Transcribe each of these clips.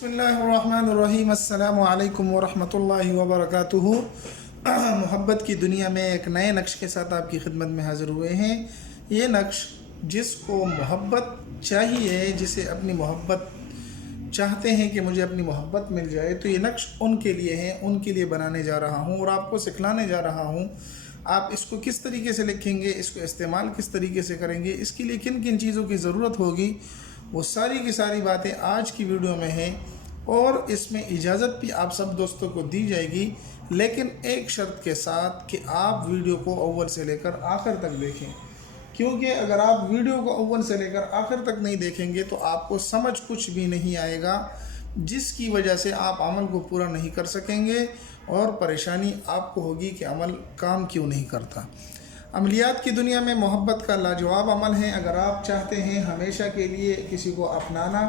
बिस्मिल्लाहिर्रहमानिर्रहीम अस्सलामु अलैकुम वरहमतुल्लाहि वबरकातुहू। मोहब्बत की दुनिया में एक नए नक्श के साथ आपकी खिदमत में हाज़िर हुए हैं। ये नक्श जिसको मोहब्बत चाहिए, जिसे अपनी मोहब्बत चाहते हैं कि मुझे अपनी मोहब्बत मिल जाए, तो ये नक्श उनके लिए है, उनके लिए बनाने जा रहा हूँ और आपको सिखलाने जा रहा हूँ। आप इसको किस तरीके से लिखेंगे, इसको इस्तेमाल किस तरीके से करेंगे, इसके लिए किन किन चीज़ों की ज़रूरत होगी, वो सारी की सारी बातें आज की वीडियो में हैं। और इसमें इजाज़त भी आप सब दोस्तों को दी जाएगी, लेकिन एक शर्त के साथ कि आप वीडियो को अव्वल से लेकर आखिर तक देखें, क्योंकि अगर आप वीडियो को अव्वल से लेकर आखिर तक नहीं देखेंगे तो आपको समझ कुछ भी नहीं आएगा, जिसकी वजह से आप अमल को पूरा नहीं कर सकेंगे और परेशानी आपको होगी कि अमल काम क्यों नहीं करता। अमलियात की दुनिया में मोहब्बत का लाजवाब अमल है। अगर आप चाहते हैं हमेशा के लिए किसी को अपनाना,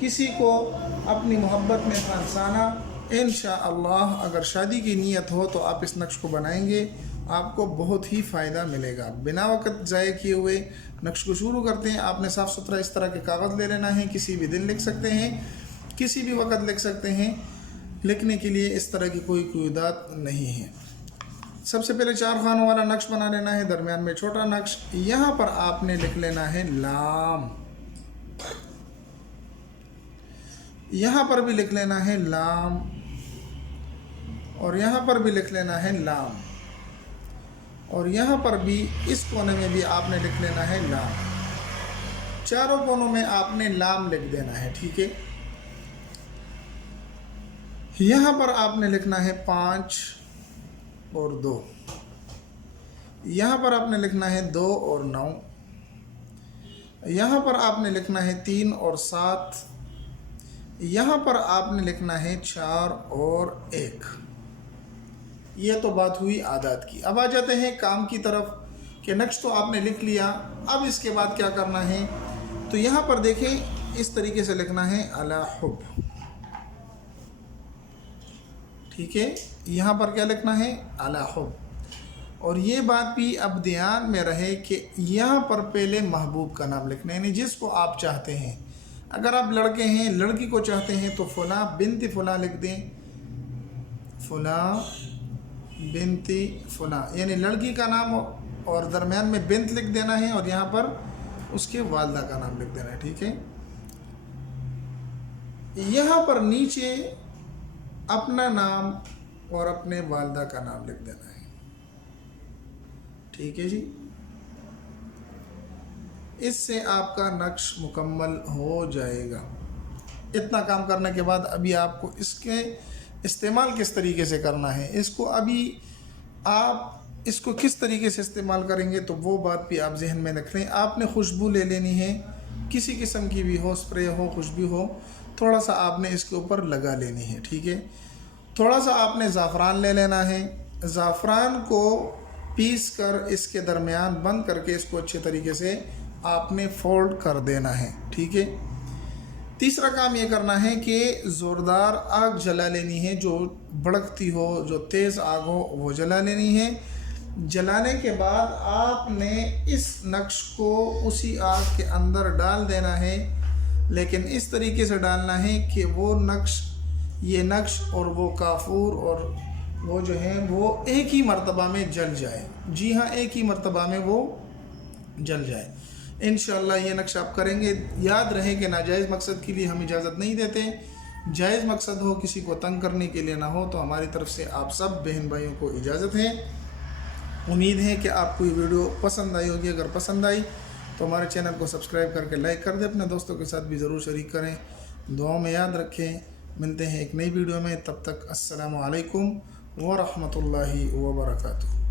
किसी को अपनी मोहब्बत में फंसाना, इंशाअल्लाह अगर शादी की नीयत हो तो आप इस नक्श को बनाएंगे, आपको बहुत ही फ़ायदा मिलेगा। बिना वक्त ज़ाय किए हुए नक्श को शुरू करते हैं। आपने साफ़ सुथरा इस तरह के कागज़ ले लेना है, किसी भी दिन लिख सकते हैं, किसी भी वक्त लिख सकते हैं। लिखने के लिए इस तरह की कोई क़ुइदात नहीं है। सबसे पहले 4 खानों वाला नक्श बना लेना है, दरमियान में छोटा नक्श। यहाँ पर आपने लिख लेना है लाम, यहाँ पर भी लिख लेना है लाम, और यहाँ पर भी लिख लेना है लाम, और यहाँ पर भी इस कोने में भी आपने लिख लेना है लाम। चारों कोनों में आपने लाम लिख देना है, ठीक है। यहाँ पर आपने लिखना है 5 और 2, यहाँ पर आपने लिखना है 2 और 9, यहाँ पर आपने लिखना है 3 और 7, यहाँ पर आपने लिखना है 4 और 1। ये तो बात हुई आदात की। अब आ जाते हैं काम की तरफ कि नक्श तो आपने लिख लिया, अब इसके बाद क्या करना है। तो यहाँ पर देखें, इस तरीके से लिखना है अला हुब, ठीक है। यहाँ पर क्या लिखना है, अला हुब। और ये बात भी अब ध्यान में रहे कि यहाँ पर पहले महबूब का नाम लिखना है, यानी जिसको आप चाहते हैं। अगर आप लड़के हैं, लड़की को चाहते हैं तो फुला बिनती फुला लिख दें, फुला बिनती फुला, यानी लड़की का नाम और दरमियान में बिनत लिख देना है, और यहाँ पर उसके वालदा का नाम लिख देना है, ठीक है। यहाँ पर नीचे अपना नाम और अपने वालदा का नाम लिख देना है, ठीक है जी। इससे आपका नक्श मुकम्मल हो जाएगा। इतना काम करने के बाद अभी आपको इसके इस्तेमाल किस तरीके से करना है, इसको अभी आप इसको किस तरीके से इस्तेमाल करेंगे तो वो बात भी आप जहन में रख लें। आपने खुशबू ले लेनी है, किसी किस्म की भी हो, स्प्रे हो, खुशबू हो, थोड़ा सा आपने इसके ऊपर लगा लेनी है, ठीक है। थोड़ा सा आपने ज़ाफ़रान ले लेना है, ज़ाफ़रान को पीस कर इसके दरमियान बंद करके इसको अच्छे तरीके से आपने फोल्ड कर देना है, ठीक है। तीसरा काम ये करना है कि ज़ोरदार आग जला लेनी है, जो भड़कती हो, जो तेज़ आग हो, वो जला लेनी है। जलाने के बाद आपने इस नक्श को उसी आग के अंदर डाल देना है, लेकिन इस तरीके से डालना है कि वो नक्श, ये नक्श और वो काफूर और वो जो है वो एक ही मर्तबा में जल जाए। जी हाँ, एक ही मर्तबा में वो जल जाए। इंशाअल्लाह ये नक्श आप करेंगे। याद रहे कि नाजायज़ मकसद के लिए हम इजाज़त नहीं देते। जायज़ मकसद हो, किसी को तंग करने के लिए ना हो, तो हमारी तरफ से आप सब बहन भाइयों को इजाज़त है। उम्मीद है कि आपको ये वीडियो पसंद आई होगी। अगर पसंद आई तो हमारे चैनल को सब्सक्राइब करके लाइक कर दें, अपने दोस्तों के साथ भी ज़रूर शरीक करें। दुआओं में याद रखें। मिलते हैं एक नई वीडियो में, तब तक अस्सलामु अलैकुम व रहमतुल्लाहि व बरकातुहू।